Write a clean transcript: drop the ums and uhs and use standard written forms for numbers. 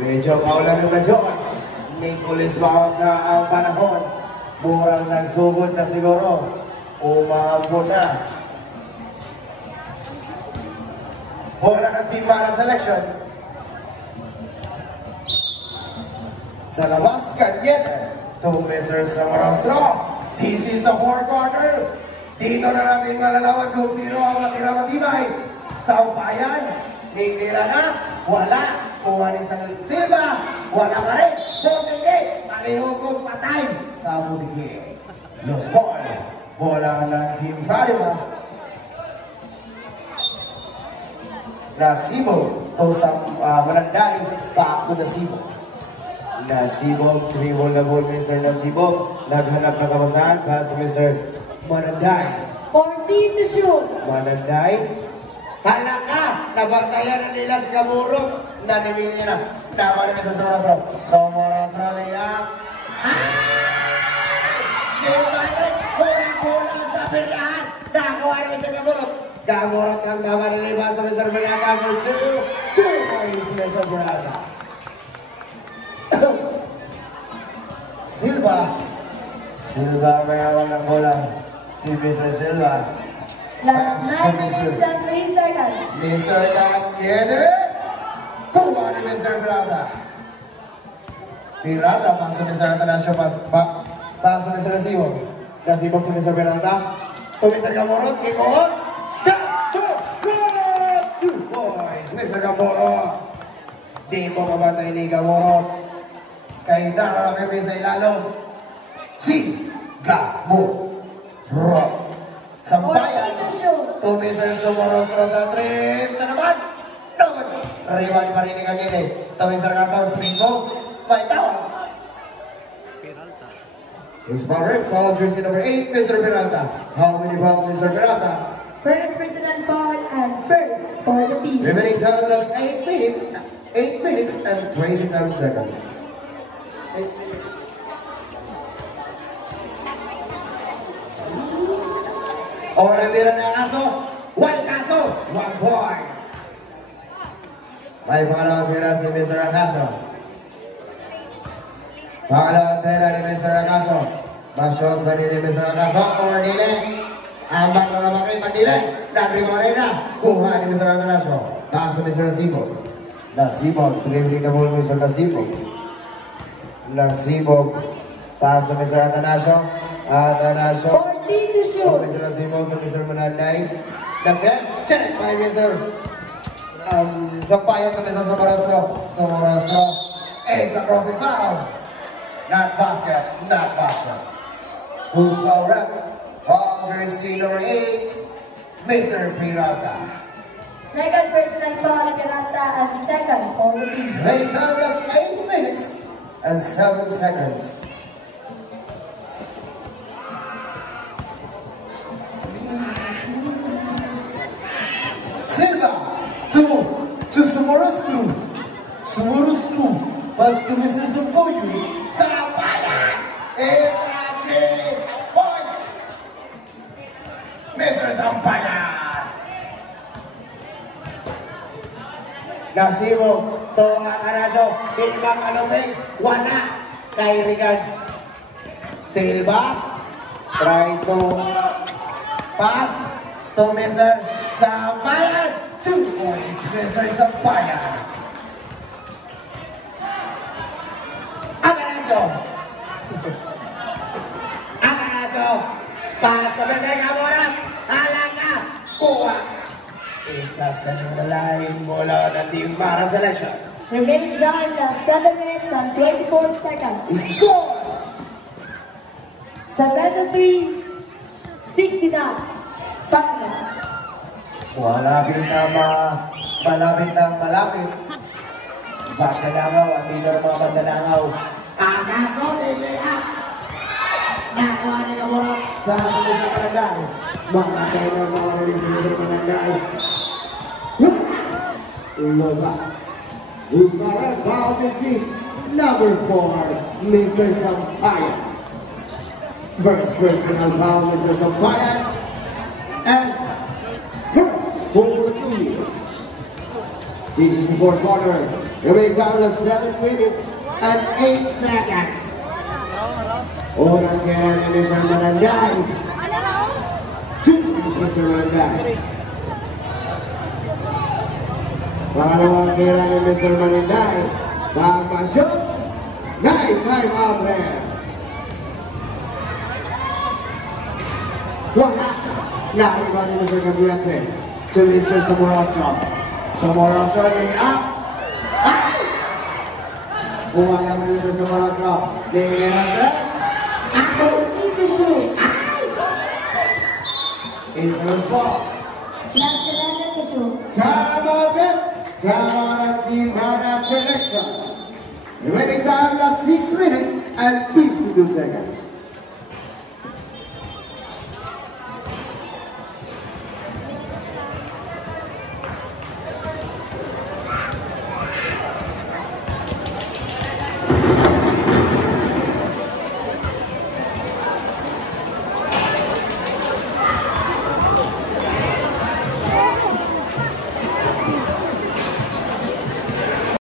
Medyo kaulan na dyan. Nicholas Wahab na ang panahon. Murang nagsugod na siguro. Umabot na. Bola na team para selection. Sa labas, Cañete. To Mr. Samarastro. This is the fourth quarter. Dito na natin malalaman kung sino ang matira matibay. Sa upayan, nitira na, wala. Kuha ni Silva, wala pa rin. Botike, malihugong patay sa Botike. Los ball, bola ng Team Fatima. Nasibo, to sa Mananday, back to Nasibo. Nasibo, 3-ball na ball, Mr. Nasibo. Naghanap na kabasahan para sa Mr. Mananday. 14 to shoot. Mananday. Halaka! Nabantayan na nila si Gamurot. Nanimil niya na. Nakuha ni Mr. Samarastro. Samarastro niya. Di balik! Bola sa pilihan! Nakuha ni Mr. Gamurot. Gamurot ang namaniliba sa Mr. Bernaga. 2 points, Mr. Bernaga. Silva. Silva may awang ng bola. Si Mr. Silva. Last 9 minutes and 3 seconds. Mr. Cañete. Kuha ni Mr. Pirata. Pirata, paso ni Mr. Atanasio. Paso ni Mr. Recibo. Recibo to Mr. Pirata. To Mr. Gamorot. Kikot. Gamorot! 2 points, Mr. Gamorot. Di mo mabantay ni Gamorot. Kahit na kami sa ilalo. Si Gamorot. Sampayan. To Mr. Samarastro sa 3. Na naman. Arriba ni Marini Cañete. To Mr. Carlos Rico. May tawag. Who's foul? Foul jersey number 8, Mr. Peralta. How many fouls, Mr. Peralta? First personal foul and first for the team. Remaining time plus 8 minutes and 27 seconds. Orang tira na kaso. 1 kaso. 1 point. May pangalawang tira si Mr. Acaso. Pangalawang tira ni Mr. Acaso. Masyot ba ni Mr. Acaso? Or nila? Ambang mga makay pandila. Nabrima rin na. Kuha ni Mr. Acaso. Taas sa Mr. Nasibo. Nasibo. Dribbling na ball Mr. Nasibo. Nasibo. Taas sa Mr. Atanasio. Atanasio. 14 to shoot. Mr. Nasibo to Mr. Mananday. Check by Mr. Sampayan to Mr. Samarastro. Samarastro. It's a crossing foul. Not basket. Not basket. Who's foul rep? Foul jersey number 8, Mr. Pirata. Second personal foul ni Pirata and second for the team. Ready time plus 8 minutes and 7 seconds. Silva to Samarastro. Samarastro. Pass to Mr. Zamboyo. Sampayan! It's a 3 points. Mr. Sampayan! Nasibo, to Atanasio, Bilbang Alopeng, wala kay regards. Silva, try to pass to Mr. Sampayan. 2 points, Mr. Sampayan. Atanasio, pass to Mr. Gamorot. Halaka, kuha. Itas ka ng line, bola ng team para selection. Remaining time na 7 minutes and 24 seconds. Score! 73, 69. Fatima. Malapit na malapit. Bakanangaw, at dito ng mga bandanangaw. Akaso, nilaya. Nakuha ni Gamorot. Sa Mr. Mananday. Makakay na mga rin si Mr. Mananday. Loba. Who's the red foul jersey? Number 4, Mr. Sampayan. First personal foul, Mr. Sampayan. And first for the team. This is the fourth quarter. Remaining time of 7 minutes and 8 seconds. Unang kaya ni Mr. Mananday. 2 is Mr. Mananday. Pangalawang kaya ni Mr. Mananday. Pagpasok. 9 time out there. Wala. Nakaliba ni Mr. Gabrielce to Mr. Samorastro. Samorastro laying up. Buwan naman ni Mr. Samorastro. Laying up. Ako dito siya. It's first ball. Time out there. Time out team by selection. Remaining time last 6 minutes and 52 seconds.